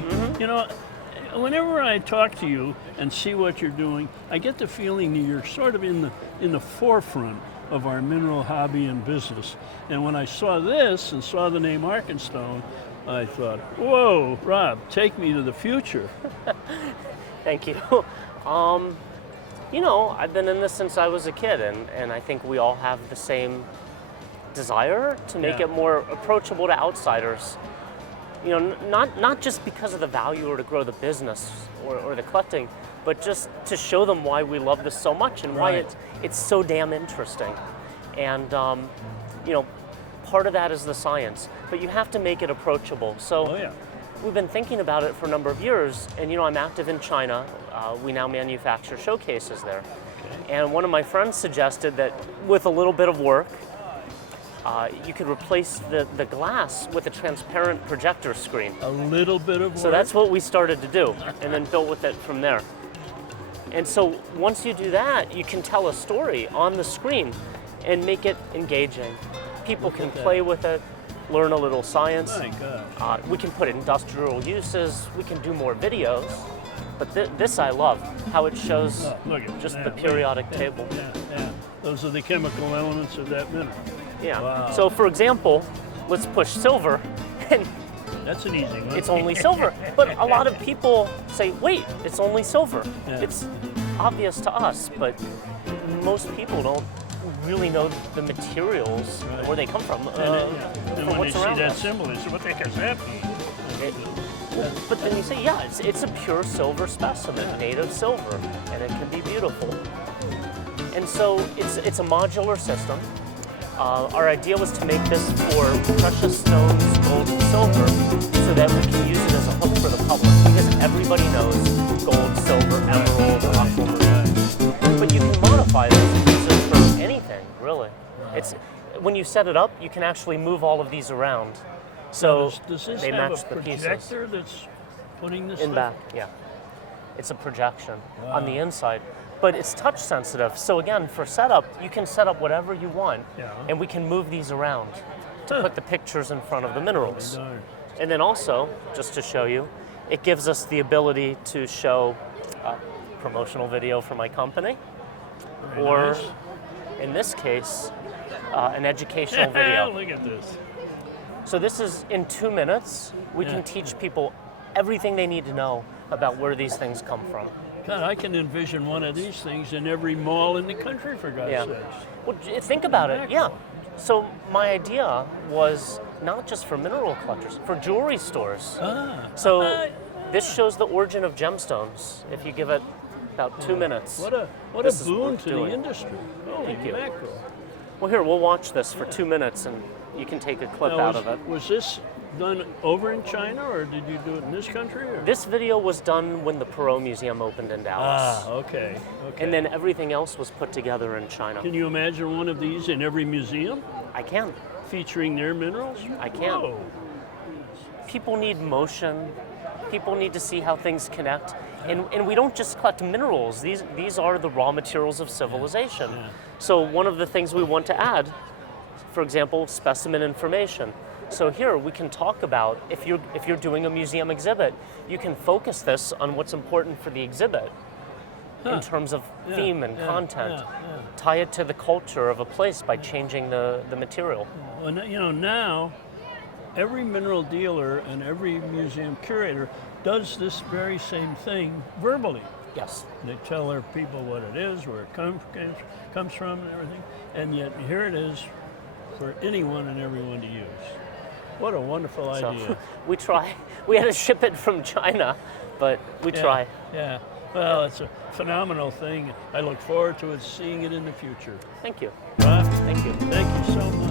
Really? You know, whenever I talk to you and see what you're doing, I get the feeling that you're sort of in the forefront of our mineral hobby and business. And when I saw this and saw the name Arkenstone, I thought, whoa, Rob, take me to the future. Thank you. You know, I've been in this since I was a kid, and I think we all have the same desire to make it more approachable to outsiders. You know, not just because of the value or to grow the business or the collecting, but just to show them why we love this so much and why it's so damn interesting. And, you know, part of that is the science, but you have to make it approachable. So we've been thinking about it for a number of years, and, you know, I'm active in China. We now manufacture showcases there. Okay. And one of my friends suggested that with a little bit of work, you could replace the glass with a transparent projector screen. A little bit of work? So that's what we started to do, and then built with it from there. And so once you do that, you can tell a story on the screen and make it engaging. People can play with it, learn a little science. My gosh. We can put industrial uses, we can do more videos. But this I love, how it shows just the periodic table. Yeah. Those are the chemical elements of that mineral. Yeah. Wow. So for example, let's push silver. And that's an easy one. It's only silver. But a lot of people say, wait, it's only silver. Yeah. It's obvious to us, but most people don't really know the materials, where they come from, and when what's they around see that us. symbol, they say, what the heck is that mean? But then you say, yeah, it's a pure silver specimen, native silver, and it can be beautiful. And so it's a modular system. Our idea was to make this for precious stones, gold and silver, so that we can use it as a hook for the public, because everybody knows gold, silver, emerald, aquamarine. But you can modify this and use it for anything, really. It's when you set it up, you can actually move all of these around. So does this they have match a the pieces. projector that's putting this In back, yeah. It's a projection on the inside. But it's touch sensitive. So again, for setup, you can set up whatever you want, and we can move these around to put the pictures in front of the minerals. And then also, just to show you, it gives us the ability to show a promotional video for my company, or in this case, an educational video. Look at this. So this is in 2 minutes. We can teach people everything they need to know about where these things come from. God, I can envision one of these things in every mall in the country, for God's sakes. Well, think about it, So my idea was not just for mineral collectors, for jewelry stores. So this shows the origin of gemstones, if you give it about 2 minutes. What a boon to the industry. Holy mackerel. Well, here, we'll watch this for 2 minutes, and you can take a clip out of it. Was this done over in China, or did you do it in this country? Or? This video was done when the Perot Museum opened in Dallas. Okay. And then everything else was put together in China. Can you imagine one of these in every museum? I can. Featuring their minerals? I can. Whoa. People need motion. People need to see how things connect. And we don't just collect minerals. These are the raw materials of civilization. So one of the things we want to add, for example, specimen information. So here we can talk about, if you're doing a museum exhibit, you can focus this on what's important for the exhibit in terms of theme and content. Tie it to the culture of a place by changing the material. Well, you know, now every mineral dealer and every museum curator does this very same thing verbally. Yes. They tell their people what it is, where it comes from and everything, and yet here it is for anyone and everyone to use. What a wonderful idea. So, we try. We had to ship it from China, but we try. Yeah. Well, it's a phenomenal thing. I look forward to seeing it in the future. Thank you. Rob, Thank you. Thank you so much.